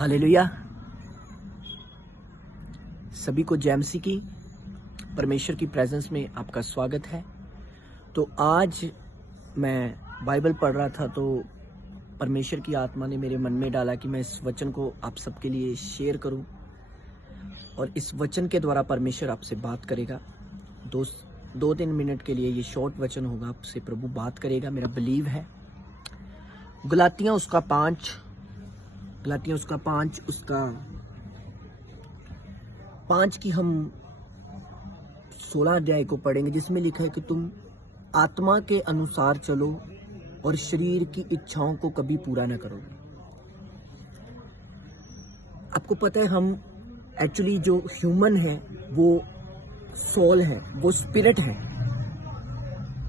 Hallelujah. सभी को जैमसी की परमेश्वर की प्रेजेंस में आपका स्वागत है। तो आज मैं बाइबल पढ़ रहा था तो परमेश्वर की आत्मा ने मेरे मन में डाला कि मैं इस वचन को आप सबके लिए शेयर करूं और इस वचन के द्वारा परमेश्वर आपसे बात करेगा। 2-3 मिनट के लिए ये शॉर्ट वचन होगा, आपसे प्रभु बात करेगा, मेरा बिलीव है। गलातियां उसका 5 की हम 16 अध्याय को पढ़ेंगे, जिसमें लिखा है कि तुम आत्मा के अनुसार चलो और शरीर की इच्छाओं को कभी पूरा ना करो। आपको पता है हम एक्चुअली जो ह्यूमन है वो सोल है, वो स्पिरिट है,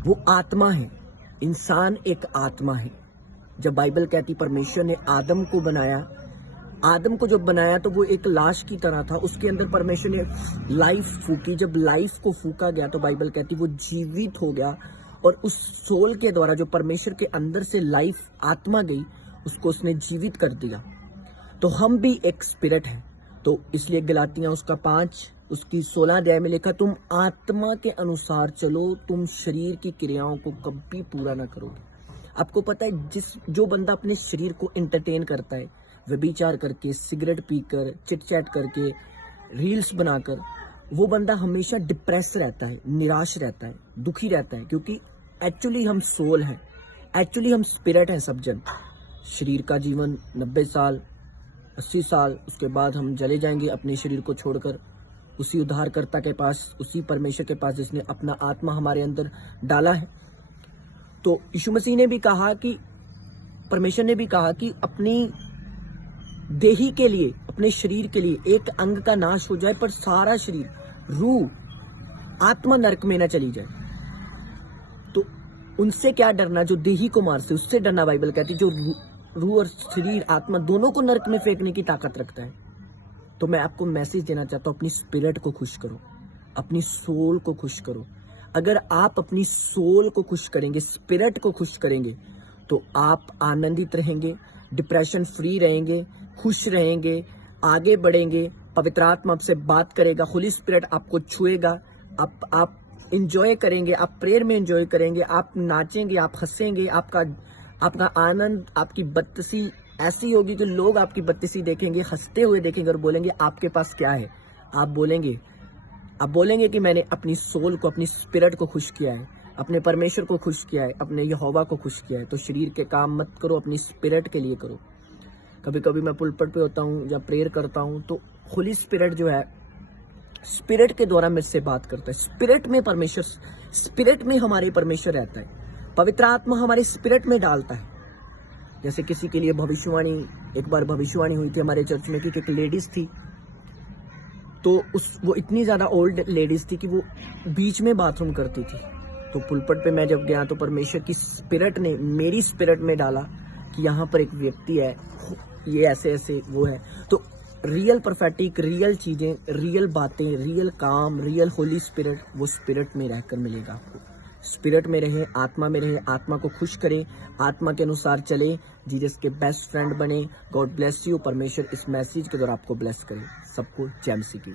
वो आत्मा है। इंसान एक आत्मा है। जब बाइबल कहती परमेश्वर ने आदम को बनाया, आदम को जब बनाया तो वो एक लाश की तरह था, उसके अंदर परमेश्वर ने लाइफ फूकी। जब लाइफ को फूका गया तो बाइबल कहती वो जीवित हो गया और उस सोल के द्वारा जो परमेश्वर के अंदर से लाइफ आत्मा गई उसको उसने जीवित कर दिया। तो हम भी एक स्पिरिट है। तो इसलिए गलातियां उसका 5 उसकी 16 अध्याय में लिखा, तुम आत्मा के अनुसार चलो, तुम शरीर की क्रियाओं को कभी पूरा ना करोगे। आपको पता है जो बंदा अपने शरीर को एंटरटेन करता है, व्यभिचार करके, सिगरेट पीकर, चिट चैट करके, रील्स बनाकर, वो बंदा हमेशा डिप्रेस रहता है, निराश रहता है, दुखी रहता है, क्योंकि एक्चुअली हम सोल हैं, एक्चुअली हम स्पिरिट हैं। सब जन शरीर का जीवन 90 साल 80 साल, उसके बाद हम चले जाएंगे अपने शरीर को छोड़कर उसी उद्धारकर्ता के पास, उसी परमेश्वर के पास जिसने अपना आत्मा हमारे अंदर डाला है। तो यीशु मसीह ने भी कहा कि परमेश्वर ने भी कहा कि अपनी देही के लिए, अपने शरीर के लिए एक अंग का नाश हो जाए पर सारा शरीर, रूह, आत्मा नरक में ना चली जाए। तो उनसे क्या डरना जो देही को मार से, उससे डरना बाइबल कहती जो रूह और शरीर, आत्मा दोनों को नरक में फेंकने की ताकत रखता है। तो मैं आपको मैसेज देना चाहता हूं, अपनी स्पिरिट को खुश करो, अपनी सोल को खुश करो। अगर आप अपनी सोल को खुश करेंगे, स्पिरिट को खुश करेंगे, तो आप आनंदित रहेंगे, डिप्रेशन फ्री रहेंगे, खुश रहेंगे, आगे बढ़ेंगे। पवित्र आत्मा आपसे बात करेगा, होली स्पिरिट आपको छुएगा, आप इंजॉय करेंगे, आप प्रेयर में इंजॉय करेंगे, आप नाचेंगे, आप हंसेंगे, आपका आनंद, आपकी बत्तीसी ऐसी होगी कि लोग आपकी बत्तीसी देखेंगे, हंसते हुए देखेंगे और बोलेंगे आपके पास क्या है। आप बोलेंगे कि मैंने अपनी सोल को, अपनी स्पिरिट को खुश किया है, अपने परमेश्वर को खुश किया है, अपने यहोवा को खुश किया है। तो शरीर के काम मत करो, अपनी स्पिरिट के लिए करो। कभी कभी मैं पुलपट पे होता हूँ या प्रेयर करता हूँ तो होली स्पिरिट जो है, स्पिरिट के द्वारा मेरे से बात करता है। स्पिरिट में परमेश्वर, स्पिरिट में हमारे परमेश्वर रहता है, पवित्र आत्मा हमारे स्पिरिट में डालता है। जैसे किसी के लिए भविष्यवाणी, एक बार भविष्यवाणी हुई थी हमारे चर्च में कि एक लेडीज थी, तो वो इतनी ज्यादा ओल्ड लेडीज थी कि वो बीच में बाथरूम करती थी। तो पुलपट पे मैं जब गया तो परमेश्वर की स्पिरिट ने मेरी स्पिरिट में डाला कि यहाँ पर एक व्यक्ति है, ये ऐसे ऐसे वो है। तो रियल प्रोफेटिक, रियल चीजें, रियल बातें, रियल काम, रियल होली स्पिरिट, वो स्पिरिट में रहकर मिलेगा आपको। स्पिरिट में रहे, आत्मा में रहे, आत्मा को खुश करें, आत्मा के अनुसार चले, जीसस के बेस्ट फ्रेंड बने। God bless you. परमेश्वर इस मैसेज के द्वारा आपको ब्लेस करे। सबको जैमसी की।